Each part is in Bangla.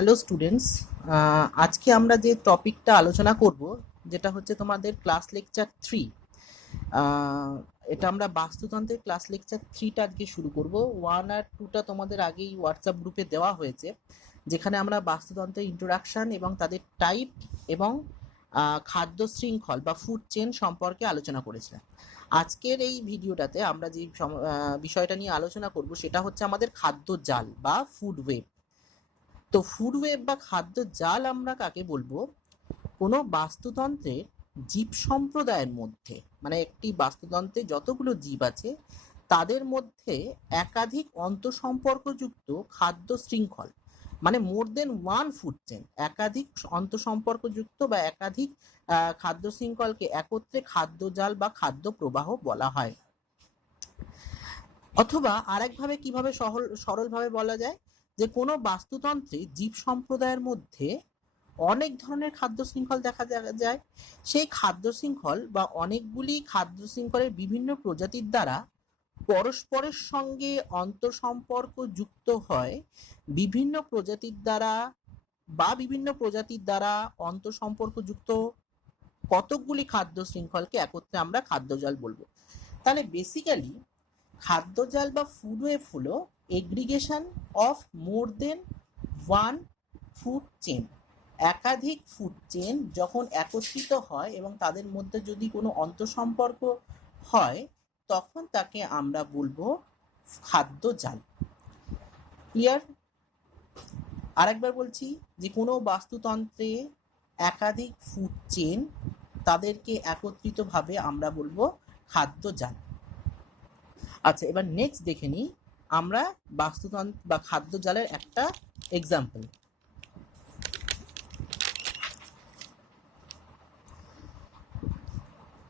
হ্যালো স্টুডেন্টস, আজকে আমরা যে টপিকটা আলোচনা করব যেটা হচ্ছে তোমাদের ক্লাস লেকচার 3। এটা আমরা বাস্তুতন্ত্রের ক্লাস লেকচার 3টা আজকে শুরু করব। 1 আর 2টা তোমাদের আগেই হোয়াটসঅ্যাপ গ্রুপে দেওয়া হয়েছে, যেখানে আমরা বাস্তুতন্ত্রের ইন্ট্রোডাকশন এবং তাদের টাইপ এবং খাদ্য শৃঙ্খল বা ফুড চেন সম্পর্কে আলোচনা করেছিলাম। আজকের এই ভিডিওটাতে আমরা যে বিষয়টা নিয়ে আলোচনা করব সেটা হচ্ছে আমাদের খাদ্য জাল বা ফুড ওয়েব। তো ফুড ওয়েব বা খাদ্য জাল আমরা কাকে বলবো? কোনো বাস্তুতন্ত্রের জীব সম্প্রদায়ের মধ্যে, মানে একটি বাস্তুতন্ত্রে যতগুলো জীব আছে তাদের মধ্যে একাধিক অন্তঃসম্পর্কযুক্ত খাদ্য শৃঙ্খল, মানে মোর দেন ওয়ান ফুড চেন, একাধিক অন্তঃসম্পর্কযুক্ত বা একাধিক খাদ্য শৃঙ্খলকে একত্রে খাদ্য জাল বা খাদ্য প্রবাহ বলা হয়। অথবা আরেকভাবে কিভাবে সরলভাবে বলা যায় যে কোনো বাস্তুতন্ত্রে জীব সম্প্রদায়ের মধ্যে অনেক ধরনের খাদ্য শৃঙ্খল দেখা যায়। সেই খাদ্য শৃঙ্খল বা অনেকগুলি খাদ্য শৃঙ্খলের বিভিন্ন প্রজাতির দ্বারা পরস্পরের সঙ্গে অন্তঃসম্পর্ক যুক্ত হয় বিভিন্ন প্রজাতির দ্বারা বা বিভিন্ন প্রজাতির দ্বারা অন্তঃসম্পর্ক যুক্ত কতকগুলি খাদ্য শৃঙ্খলকে একত্রে আমরা খাদ্যজাল বলবো। তাহলে বেসিক্যালি খাদ্যজাল বা ফুড ওয়েব হলো aggregation of more than one food chain. একাধিক ফুড চেন যখন একত্রিত হয় এবং তাদের মধ্যে যদি কোনো অন্তঃসম্পর্ক হয় তখন তাকে আমরা বলবো খাদ্যজাল। ক্লিয়ার? আরেকবার বলছি যে কোনো বাস্তুতন্ত্রে একাধিক ফুড চেন, তাদেরকে একত্রিতভাবে আমরা বলবো খাদ্যজাল। আচ্ছা, এবার নেক্সট দেখে নিই আমরা বাস্তুতন্ত্র বা খাদ্য জালের একটা এক্সাম্পল।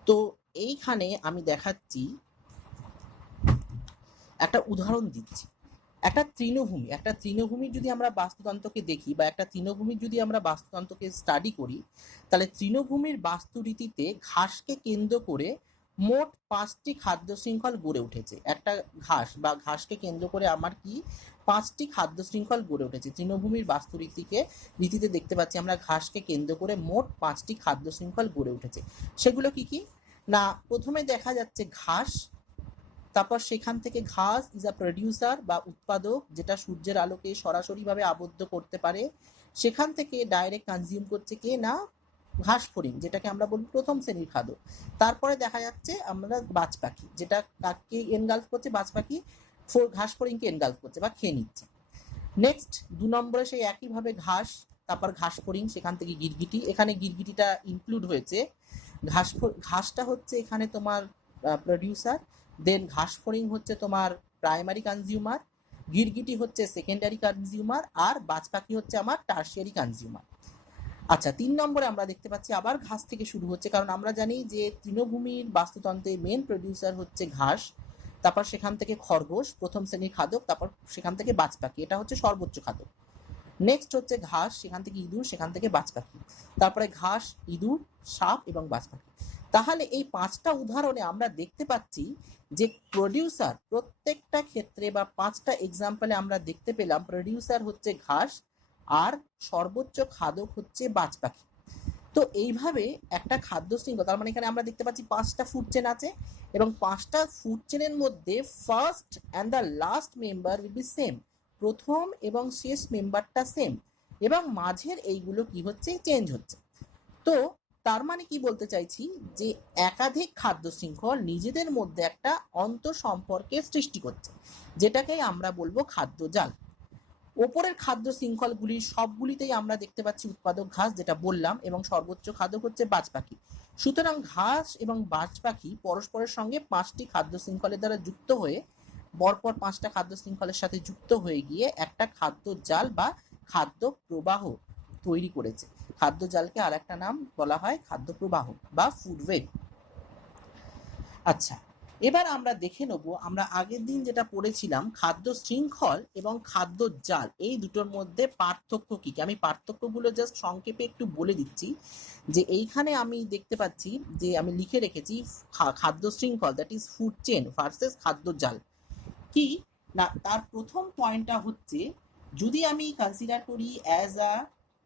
তো এইখানে আমি দেখাচ্ছি একটা উদাহরণ দিচ্ছি। একটা তৃণভূমি যদি আমরা বাস্তুতন্ত্রকে দেখি বা একটা তৃণভূমির যদি আমরা বাস্তুতন্ত্রকে স্টাডি করি, তাহলে তৃণভূমির বাস্তুরীতিতে ঘাসকে কেন্দ্র করে মোট 5টি খাদ্য শৃঙ্খল গড়ে উঠেছে। একটা ঘাস বা ঘাসকে কেন্দ্র করে আমার কি 5টি খাদ্য শৃঙ্খল গড়ে উঠেছে। তৃণভূমির রীতিতে দেখতে পাচ্ছি আমরা ঘাসকে কেন্দ্র করে মোট 5টি খাদ্য শৃঙ্খল গড়ে উঠেছে। সেগুলো কি কি না, প্রথমে দেখা যাচ্ছে ঘাস, তারপর সেখান থেকে ঘাস ইজ আ প্রডিউসার বা উৎপাদক, যেটা সূর্যের আলোকে সরাসরিভাবে আবদ্ধ করতে পারে। সেখান থেকে ডাইরেক্ট কনজিউম করছে কে না, ঘাস ফড়িং, যেটাকে আমরা বলি প্রথম শ্রেণীর খাদ্য। তারপরে দেখা যাচ্ছে আমরা বাজ পাখি, যেটা কাকে এনগালফ করছে, বাজ পাখি ঘাস ফড়িংকে এনগালফ করছে বা খেয়ে নিচ্ছে। নেক্সট 2 নম্বরে সেই একইভাবে ঘাস, তারপর ঘাস ফড়িং, সেখান থেকে গিরগিটি। এখানে গিরগিটিটা ইনক্লুড হয়েছে। ঘাসটা হচ্ছে এখানে তোমার প্রডিউসার, দেন ঘাস ফড়িং হচ্ছে তোমার প্রাইমারি কনজিউমার, গিরগিটি হচ্ছে সেকেন্ডারি কনজিউমার, আর বাজ পাখি হচ্ছে আমার টার্সিয়ারি কনজিউমার। আচ্ছা, 3 নম্বরে আমরা দেখতে পাচ্ছি আবার ঘাস থেকে শুরু হচ্ছে, কারণ আমরা জানি যে তৃণভূমির বাস্তুতন্ত্রে মেন প্রডিউসার হচ্ছে ঘাস, তারপর সেখান থেকে খরগোশ প্রথম শ্রেণীর খাদক, তারপর সেখান থেকে বাজ পাখি, এটা হচ্ছে সর্বোচ্চ খাদক। নেক্সট হচ্ছে ঘাস, সেখান থেকে ইঁদুর, সেখান থেকে বাজ পাখি, তারপরে ঘাস, ইঁদুর, সাপ এবং বাজ পাখি। তাহলে এই 5টা উদাহরণে আমরা দেখতে পাচ্ছি যে প্রডিউসার প্রত্যেকটা ক্ষেত্রে বা 5টা এক্সাম্পলে আমরা দেখতে পেলাম প্রডিউসার হচ্ছে ঘাস আর সর্বোচ্চ খাদক হচ্ছে বাজ পাখি। তো এইভাবে একটা খাদ্য শৃঙ্খল, তার মানে এখানে আমরা দেখতে পাচ্ছি 5টা ফুড চেন আছে এবং 5টা ফুড চেনের মধ্যে first and the last member will be same, প্রথম এবং শেষ মেম্বারটা সেম, এবং মাঝের এইগুলো কি হচ্ছে, চেঞ্জ হচ্ছে। তো তার মানে কি বলতে চাইছি যে একাধিক খাদ্য শৃঙ্খল নিজেদের মধ্যে একটা অন্তঃসম্পর্কের সৃষ্টি করছে, যেটাকে আমরা বলবো খাদ্য জাল। ওপরের খাদ্য শৃঙ্খলগুলি সবগুলিতেই আমরা দেখতে পাচ্ছি উৎপাদক ঘাস, যেটা বললাম, এবং সর্বোচ্চ খাদক হচ্ছে বাজ পাখি। সুতরাং ঘাস এবং বাজ পাখি পরস্পরের সঙ্গে 5টি খাদ্য শৃঙ্খলের দ্বারা যুক্ত হয়ে পরপর 5টা খাদ্য শৃঙ্খলের সাথে যুক্ত হয়ে গিয়ে একটা খাদ্য জাল বা খাদ্য প্রবাহ তৈরি করেছে। খাদ্য জালকে আর একটা নাম বলা হয় খাদ্য প্রবাহ বা ফুড ওয়েব। আচ্ছা, এবার আমরা দেখে নেব আমরা আগের দিন যেটা পড়েছিলাম খাদ্য শৃঙ্খল এবং খাদ্য জাল, এই দুটোর মধ্যে পার্থক্য কি কি। আমি পার্থক্যগুলো জাস্ট সংক্ষেপে একটু বলে দিচ্ছি। যে এইখানে আমি দেখতে পাচ্ছি যে আমি লিখে রেখেছি খাদ্য শৃঙ্খল, that is food chain versus খাদ্য জাল। কি না, তার প্রথম পয়েন্টটা হচ্ছে যদি আমি কনসিডার করি অ্যাজ আ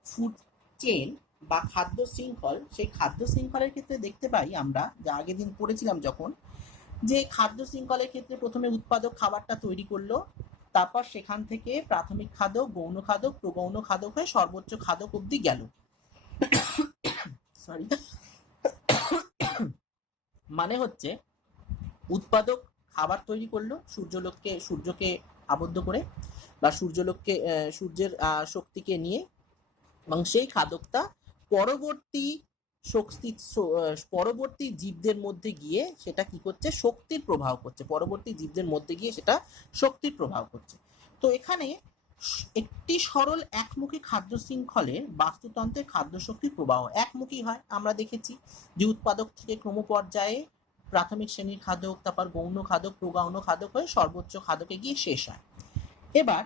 ফুড চেন বা খাদ্য শৃঙ্খল, সেই খাদ্য শৃঙ্খলের ক্ষেত্রে দেখতে পাই আমরা, যা আগের দিন পড়েছিলাম যখন, যে খাদ্য শৃঙ্খলের ক্ষেত্রে প্রথমে উৎপাদক খাবারটা তৈরি করলো, তারপর সেখান থেকে প্রাথমিক খাদক, গৌণ খাদক, প্রগৌণ খাদক হয়ে সর্বোচ্চ খাদক অবধি গেল। সরি, মানে হচ্ছে উৎপাদক খাবার তৈরি করলো সূর্যকে আবদ্ধ করে, বা সূর্যের শক্তিকে নিয়ে, এবং সেই খাদকটা পরবর্তী পরবর্তী জীবদের মধ্যে গিয়ে সেটা কি করছে, শক্তির প্রবাহ করছে, পরবর্তী জীবদের মধ্যে গিয়ে সেটা শক্তির প্রবাহ করছে। তো এখানে একটি সরল একমুখী খাদ্য শৃঙ্খলের বাস্তুতন্ত্রের খাদ্য শক্তির প্রবাহ একমুখী হয়। আমরা দেখেছি যে উৎপাদক থেকে ক্রমপর্যায়ে প্রাথমিক শ্রেণীর খাদক, তারপর গৌণ খাদক, প্রগৌণ খাদক হয়ে সর্বোচ্চ খাদকে গিয়ে শেষ হয়। এবার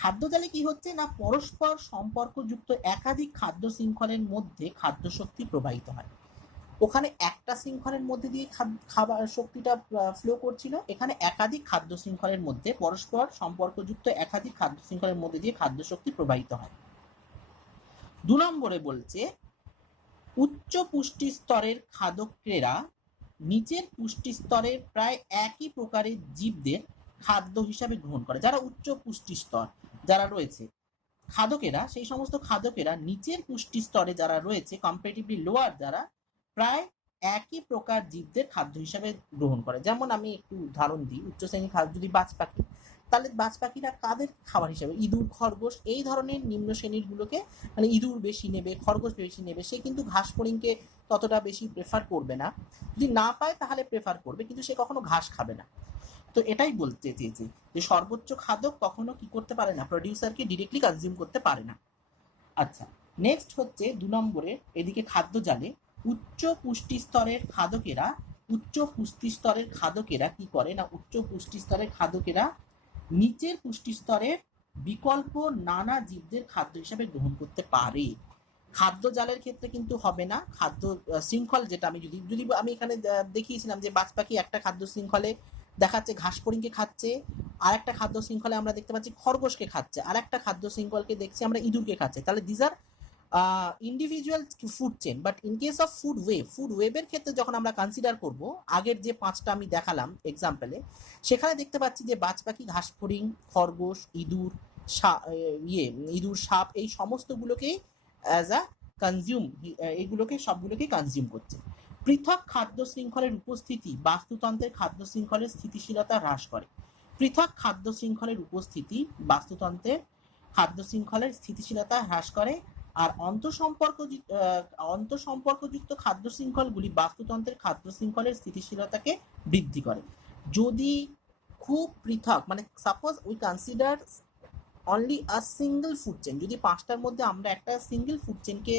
খাদ্য জালে কি হচ্ছে না, পরস্পর সম্পর্কযুক্ত একাধিক খাদ্য শৃঙ্খলের মধ্যে খাদ্য শক্তি প্রবাহিত হয়। ওখানে একটা শৃঙ্খলের মধ্যে দিয়ে খাবার শক্তিটা ফ্লো করছিল, এখানে একাধিক খাদ্য শৃঙ্খলের মধ্যে, পরস্পর সম্পর্কযুক্ত একাধিক খাদ্য শৃঙ্খলের মধ্যে দিয়ে খাদ্য শক্তি প্রবাহিত হয়। 2 নম্বরে বলছে উচ্চ পুষ্টি স্তরের খাদকেরা নিচের পুষ্টি স্তরের প্রায় একই প্রকারের জীবদের খাদ্য হিসাবে গ্রহণ করে। যারা উচ্চ পুষ্টি স্তর যারা রয়েছে খাদকেরা, সেই সমস্ত খাদকেরা নিচের পুষ্টি স্তরে যারা রয়েছে, কম্পারেটিভলি লোয়ার, যারা প্রায় একই প্রকার জীবদের খাদ্য হিসাবে গ্রহণ করে। যেমন আমি একটু উদাহরণ দিই, উচ্চ শ্রেণীর খাদ্য যদি বাজ পাখি, তাহলে বাজ পাখিরা কাদের খাবার হিসাবে, ইঁদুর, খরগোশ, এই ধরনের নিম্ন শ্রেণীর গুলোকে, মানে ইঁদুর বেশি নেবে, খরগোশ বেশি নেবে, সে কিন্তু ঘাস ফড়িংকে ততটা বেশি প্রেফার করবে না। যদি না পায় তাহলে প্রেফার করবে, কিন্তু সে কখনো ঘাস খাবে না। তো এটাই বলতে চেয়েছি যে সর্বোচ্চ খাদক কখনো কি করতে পারে না, প্রডিউসারকে ডিরেক্টলি কনজিউম করতে পারে না। আচ্ছা, নেক্সট হচ্ছে 2 নম্বরে, এদিকে খাদ্য জালে উচ্চ পুষ্টি স্তরের খাদকেরা কি করে না, উচ্চ পুষ্টি স্তরের খাদকেরা নিচের পুষ্টি স্তরের বিকল্প নানা জীবদের খাদ্য হিসাবে গ্রহণ করতে পারে। খাদ্য জালের ক্ষেত্রে কিন্তু হবে না। খাদ্য শৃঙ্খল যেটা আমি যদি আমি এখানে দেখিয়েছিলাম যে বাজ পাখি একটা খাদ্য শৃঙ্খলে দেখাচ্ছে ঘাস ফড়িংকে খাচ্ছে, আর একটা খাদ্য শৃঙ্খলে আমরা দেখতে পাচ্ছি খরগোশকে খাচ্ছে, আর একটা খাদ্য শৃঙ্খলকে দেখছি আমরা ইঁদুরকে খাচ্ছে। তাহলে these are individual food chain, but in case of food ওয়েবের ক্ষেত্রে যখন আমরা কনসিডার করব, আগের যে 5টা আমি দেখালাম এক্সাম্পলে, সেখানে দেখতে পাচ্ছি যে বাজ পাখি, ঘাস ফড়িং, খরগোশ, ইঁদুর, সাপ, এই সমস্তগুলোকেই অ্যাজ আ কনজিউম, এগুলোকে সবগুলোকেই কনজিউম করছে। পৃথক খাদ্য শৃঙ্খলের উপস্থিতি বাস্তুতন্ত্রের খাদ্য শৃঙ্খলের স্থিতিশীলতা হ্রাস করে। পৃথক খাদ্য শৃঙ্খলের উপস্থিতি বাস্তুতন্ত্রের খাদ্য শৃঙ্খলের স্থিতিশীলতা হ্রাস করে, আর অন্তঃসম্পর্কযুক্ত খাদ্য শৃঙ্খলগুলি বাস্তুতন্ত্রের খাদ্য শৃঙ্খলের স্থিতিশীলতাকে বৃদ্ধি করে। যদি খুব পৃথক, মানে suppose we consider only a single food chain, যদি 5টার মধ্যে আমরা একটা সিঙ্গেল ফুড চেনকে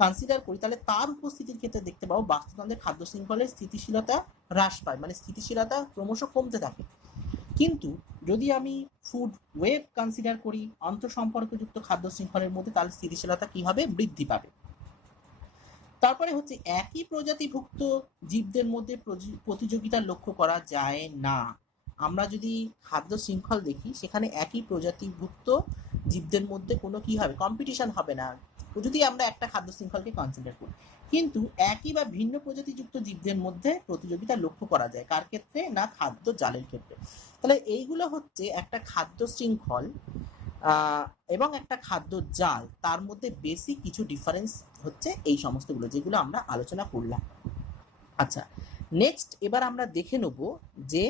কনসিডার করি, তাহলে তার উপস্থিতির ক্ষেত্রে দেখতে পাবো বাস্তুতন্ত্রের খাদ্য শৃঙ্খলের স্থিতিশীলতা হ্রাস পায়, মানে স্থিতিশীলতা ক্রমশ কমতে থাকে। কিন্তু যদি আমি ফুড ওয়েব কনসিডার করি আন্তঃসম্পর্কযুক্ত খাদ্য শৃঙ্খলের মধ্যে, তাহলে স্থিতিশীলতা কি হবে, বৃদ্ধি পাবে। তারপরে হচ্ছে একই প্রজাতিভুক্ত জীবদের মধ্যে প্রতিযোগিতা লক্ষ্য করা যায় না। আমরা যদি খাদ্য শৃঙ্খল দেখি, সেখানে একই প্রজাতিভুক্ত জীবদের মধ্যে কোনো কি হবে, কম্পিটিশন হবে না, যদি আমরা একটা খাদ্য শৃঙ্খলকে কনসিডার করি। কিন্তু একই বা ভিন্ন প্রজাতিযুক্ত জীবদের মধ্যে প্রতিযোগিতা লক্ষ্য করা যায়, কার ক্ষেত্রে না, খাদ্য জালের ক্ষেত্রে। তাহলে এইগুলো হচ্ছে একটা খাদ্য শৃঙ্খল এবং একটা খাদ্য জাল, তার মধ্যে বেসিক কিছু ডিফারেন্স হচ্ছে এই সমস্তগুলো যেগুলো আমরা আলোচনা করলাম। আচ্ছা, নেক্সট এবার আমরা দেখে নেব যে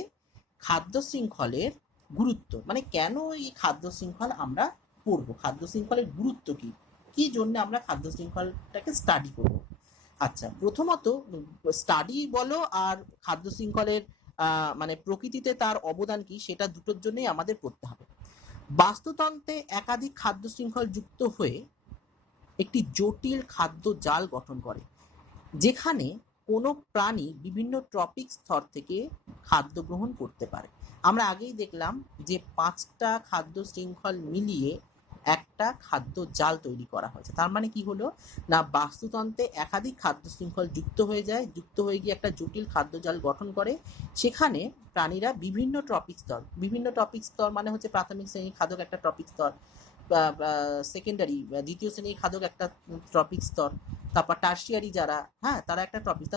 খাদ্য শৃঙ্খলের গুরুত্ব, মানে কেন এই খাদ্য শৃঙ্খল আমরা পড়বো, খাদ্য শৃঙ্খলের গুরুত্ব কি, কি জন্য আমরা খাদ্য শৃঙ্খলটাকে স্টাডি করব। আচ্ছা, প্রথমত স্টাডি বলো আর খাদ্য শৃঙ্খলের মানে প্রকৃতিতে তার অবদান কি, সেটা দুটোর জন্যই আমাদের পড়তে হবে। বাস্তুতন্ত্রে একাধিক খাদ্য শৃঙ্খল যুক্ত হয়ে একটি জটিল খাদ্য জাল গঠন করে, যেখানে কোনো প্রাণী বিভিন্ন ট্রপিক স্তর থেকে খাদ্য গ্রহণ করতে পারে। আমরা আগেই দেখলাম যে 5টা খাদ্য শৃঙ্খল মিলিয়ে একটা খাদ্য জাল তৈরি করা হয়েছে। তার মানে কি হলো না, বাস্তুতন্ত্রে একাধিক খাদ্য শৃঙ্খল যুক্ত হয়ে যায়, যুক্ত হয়ে গিয়ে একটা জটিল খাদ্য জাল গঠন করে। সেখানে প্রাণীরা বিভিন্ন টপিক স্তর মানে হচ্ছে প্রাথমিক শ্রেণীর খাদক একটা টপিক স্তর, সেকেন্ডারি দ্বিতীয় শ্রেণীর খাদক একটা টপিক স্তর, তারপর টার্সিয়ারি যারা, হ্যাঁ, তারা একটা টপিক।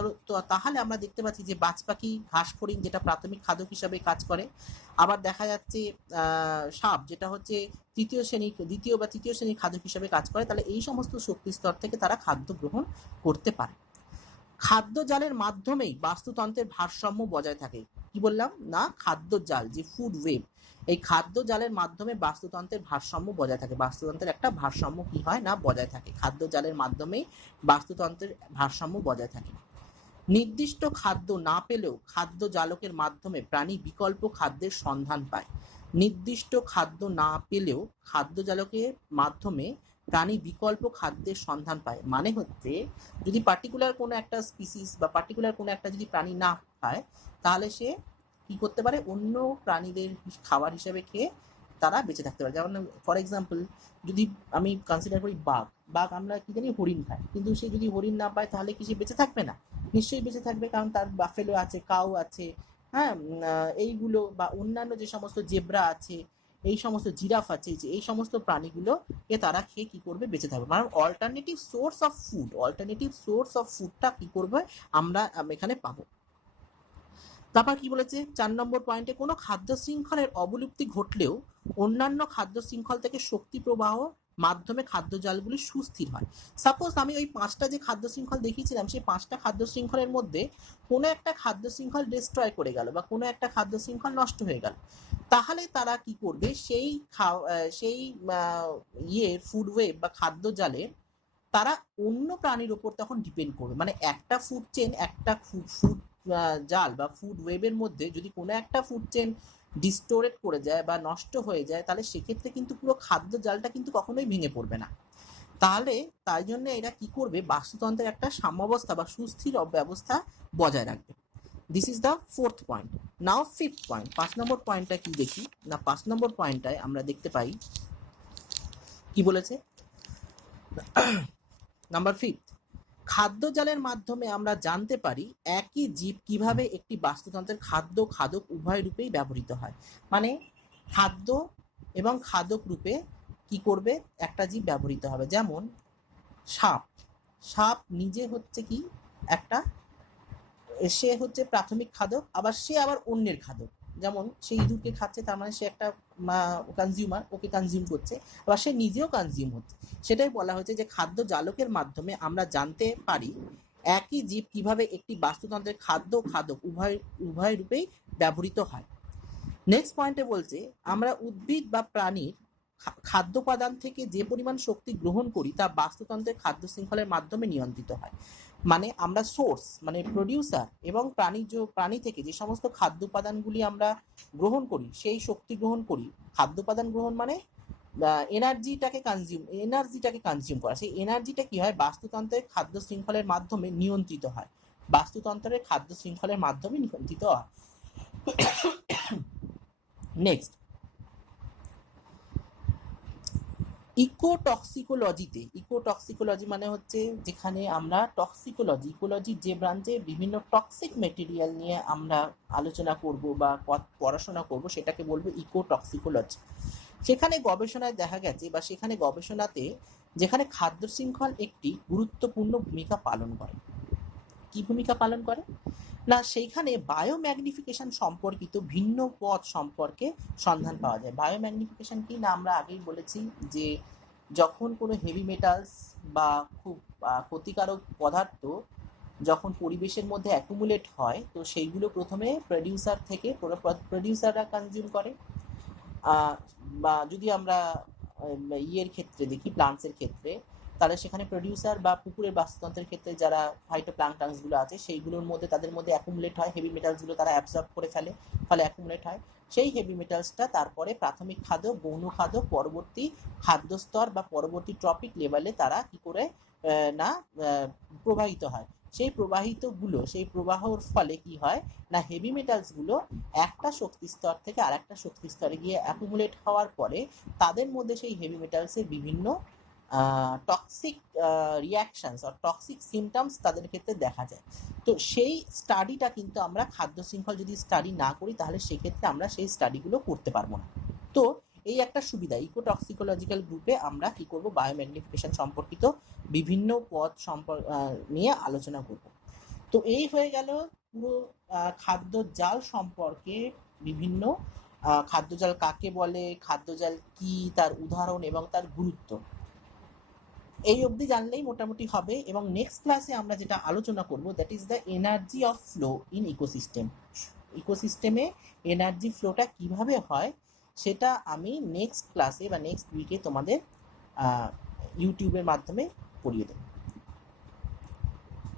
তাহলে আমরা দেখতে পাচ্ছি যে বাজ পাখি, ঘাস ফড়িং যেটা প্রাথমিক খাদক হিসাবে কাজ করে, আবার দেখা যাচ্ছে সাপ যেটা হচ্ছে দ্বিতীয় বা তৃতীয় শ্রেণীর খাদক হিসাবে কাজ করে। তাহলে এই সমস্ত শক্তি স্তর থেকে তারা খাদ্য গ্রহণ করতে পারে। খাদ্য জালের মাধ্যমেই বাস্তুতন্ত্রের ভারসাম্য বজায় থাকে। কি বললাম না, খাদ্য জাল যে ফুড ওয়েব, এই খাদ্য জালের মাধ্যমে বাস্তুতন্ত্রের ভারসাম্য বজায় থাকে। বাস্তুতন্ত্রের একটা ভারসাম্য কি হয় না, বজায় থাকে। খাদ্য জালের মাধ্যমেই বাস্তুতন্ত্রের ভারসাম্য বজায় থাকে। নির্দিষ্ট খাদ্য না পেলেও খাদ্য জালকের মাধ্যমে প্রাণী বিকল্প খাদ্যের সন্ধান পায়। নির্দিষ্ট খাদ্য না পেলেও খাদ্য জালকের মাধ্যমে প্রাণী বিকল্প খাদ্যের সন্ধান পায়, মানে হচ্ছে যদি পার্টিকুলার কোনো একটা স্পিসিস বা পার্টিকুলার কোনো একটা যদি প্রাণী না খায়, তাহলে সে কি করতে পারে, অন্য প্রাণীদের খাবার হিসেবে খেয়ে তারা বেঁচে থাকতে পারে। যেমন ফর এক্সাম্পল যদি আমি কনসিডার করি বাঘ আমরা কি জানি হরিণ খায়, কিন্তু সে যদি হরিণ না পায় তাহলে কি সে বেঁচে থাকবে না? নিশ্চয়ই বেঁচে থাকবে, কারণ তার বাফেলো আছে, কাউ আছে, হ্যাঁ, এইগুলো বা অন্যান্য যে সমস্ত জেব্রা আছে, এই সমস্ত জিরাফ আছে, যে এই সমস্ত প্রাণীগুলোকে তারা খেয়ে কি করবে, বেঁচে থাকবে। মানে অল্টারনেটিভ সোর্স অফ ফুডটা কি করবে, আমরা এখানে পাবো। তারপর কি বলেছে 4 নম্বর পয়েন্টে, কোনো খাদ্য শৃঙ্খলের অবলুপ্তি ঘটলেও অন্যান্য খাদ্য শৃঙ্খল থেকে শক্তি প্রবাহ মাধ্যমে খাদ্য জালগুলি সুস্থির হয়। সাপোজ আমি ওই 5টা যে খাদ্য শৃঙ্খল দেখিয়েছিলাম, সেই 5টা খাদ্য শৃঙ্খলের মধ্যে কোনো একটা খাদ্য শৃঙ্খল ডিস্ট্রয় করে গেল বা কোনো একটা খাদ্য শৃঙ্খল নষ্ট হয়ে গেল, তাহলে তারা কি করবে, সেই ফুড ওয়েব বা খাদ্য জালে তারা অন্য প্রাণীর উপর তখন ডিপেন্ড করবে। মানে একটা ফুড চেন, একটা ফুড জাল বা ফুড ওয়েবের মধ্যে যদি কোনো একটা ফুড চেন ডিস্টোরেট করে যায় বা নষ্ট হয়ে যায়, তাহলে সেক্ষেত্রে কিন্তু পুরো খাদ্য জালটা কিন্তু কখনোই ভেঙে পড়বে না। তাহলে তাই জন্য এরা কি করবে, বাস্তুতন্ত্রের একটা সাম্যাবস্থা বা সুস্থির ব্যবস্থা বজায় রাখবে। This is the 4th point. Now 5th point, 5 নম্বর পয়েন্টটা কি দেখি না, 5 নম্বর পয়েন্টটায় আমরা দেখতে পাই কি বলেছে। নাম্বার 5, খাদ্য জালের মাধ্যমে আমরা জানতে পারি একই জীব কিভাবে একটি বাস্তুতন্ত্রের খাদ্য খাদক উভয় রূপেই ব্যবহৃত হয়। মানে খাদ্য এবং খাদক রূপে কি করবে, একটা জীব ব্যবহৃত হবে। যেমন সাপ নিজে হচ্ছে কি একটা, সে হচ্ছে প্রাথমিক খাদক, আবার সে আবার অন্যের খাদক। যেমন সে ইঁদুরকে খাচ্ছে, তার মানে সে একটা কনজিউমার, ওকে কনজিউম করছে, আবার সে নিজেও কনজিউম হচ্ছে। সেটাই বলা হয়েছে যে খাদ্য জালকের মাধ্যমে আমরা জানতে পারি একই জীব কিভাবে একটি বাস্তুতন্ত্রের খাদ্য খাদক উভয় রূপেই ব্যবহৃত হয়। নেক্সট পয়েন্টে বলছে, আমরা উদ্ভিদ বা প্রাণীর খাদ্য উপাদান থেকে যে পরিমাণ শক্তি গ্রহণ করি তা বাস্তুতন্ত্রের খাদ্য শৃঙ্খলের মাধ্যমে নিয়ন্ত্রিত হয়। মানে আমরা সোর্স মানে প্রডিউসার এবং প্রাণী থেকে যে সমস্ত খাদ্য উপাদানগুলি আমরা গ্রহণ করি, সেই শক্তি গ্রহণ করি। খাদ্য উপাদান গ্রহণ মানে এনার্জিটাকে কনজিউম করা। সেই এনার্জিটা কি হয়, বাস্তুতন্ত্রের খাদ্য শৃঙ্খলের মাধ্যমে নিয়ন্ত্রিত হয়। বাস্তুতন্ত্রের খাদ্য শৃঙ্খলের মাধ্যমে নিয়ন্ত্রিত হয়। নেক্সট, ইকোটক্সিকোলজি মানে হচ্ছে যেখানে আমরা ইকোলজির যে ব্রাঞ্চে বিভিন্ন টক্সিক মেটেরিয়াল নিয়ে আমরা আলোচনা করব বা পড়াশোনা করব, সেটাকে বলবো ইকোটক্সিকোলজি। সেখানে গবেষণায় দেখা গেছে বা সেখানে গবেষণাতে যেখানে খাদ্য শৃঙ্খল একটি গুরুত্বপূর্ণ ভূমিকা পালন করে। কি ভূমিকা পালন করে না, সেইখানে বায়োম্যাগনিফিকেশন সম্পর্কিত ভিন্ন পথ সম্পর্কে সন্ধান পাওয়া যায়। বায়োম্যাগনিফিকেশন কি না, আমরা আগেই বলেছি যে যখন কোনো হেভি মেটালস বা খুব ক্ষতিকারক পদার্থ যখন পরিবেশের মধ্যে অ্যাকুমুলেট হয়, তো সেইগুলো প্রথমে প্রডিউসাররা কনজিউম করে। বা যদি আমরা ইয়ের ক্ষেত্রে দেখি, প্লান্টসের ক্ষেত্রে, তাহলে সেখানে প্রডিউসার বা পুকুরের বাস্তুতন্ত্রের ক্ষেত্রে যারা ফাইটোপ্ল্যাঙ্কটনসগুলো আছে, সেইগুলোর মধ্যে তাদের মধ্যে অ্যাকুমুলেট হয় হেভি মেটালসগুলো, তারা অ্যাবজর্ব করে ফেলে, ফলে অ্যাকুমুলেট হয়। সেই হেভি মেটালসটা তারপরে প্রাথমিক খাদ্য, গৌণ খাদ্য, পরবর্তী খাদ্যস্তর বা পরবর্তী ট্রপিক লেভেলে তারা কি করে না প্রবাহিত হয়। সেই প্রবাহর ফলে কি হয় না, হেভি মেটালসগুলো একটা শক্তি স্তর থেকে আরেকটা শক্তি স্তরে গিয়ে অ্যাকুমুলেট হওয়ার পরে তাদের মধ্যে সেই হেভি মেটালসের বিভিন্ন টক্সিক রিয়াকশনস আর টক্সিক সিমটমস তাদের ক্ষেত্রে দেখা যায়। তো সেই স্টাডিটা কিন্তু আমরা খাদ্য শৃঙ্খল যদি স্টাডি না করি তাহলে সেক্ষেত্রে আমরা সেই স্টাডিগুলো করতে পারবো না। তো এই একটা সুবিধা, ইকোটক্সিকোলজিক্যাল গ্রুপে আমরা কি করব, বায়োম্যাগনিফিকেশন সম্পর্কিত বিভিন্ন পদ নিয়ে আলোচনা করব। তো এই হয়ে গেল পুরো খাদ্য জাল সম্পর্কে বিভিন্ন খাদ্য জাল কাকে বলে, খাদ্য জাল কি, তার উদাহরণ এবং তার গুরুত্ব। এই অবধি জানলেই মোটামুটি হবে। এবং নেক্সট ক্লাসে আমরা যেটা আলোচনা করব that is the energy of flow in ecosystem. ইকোসিস্টেমে এনার্জি ফ্লোটা কিভাবে হয় সেটা আমি নেক্সট ক্লাসে বা নেক্সট উইকে তোমাদের ইউটিউবের মাধ্যমে পড়িয়ে দেবো।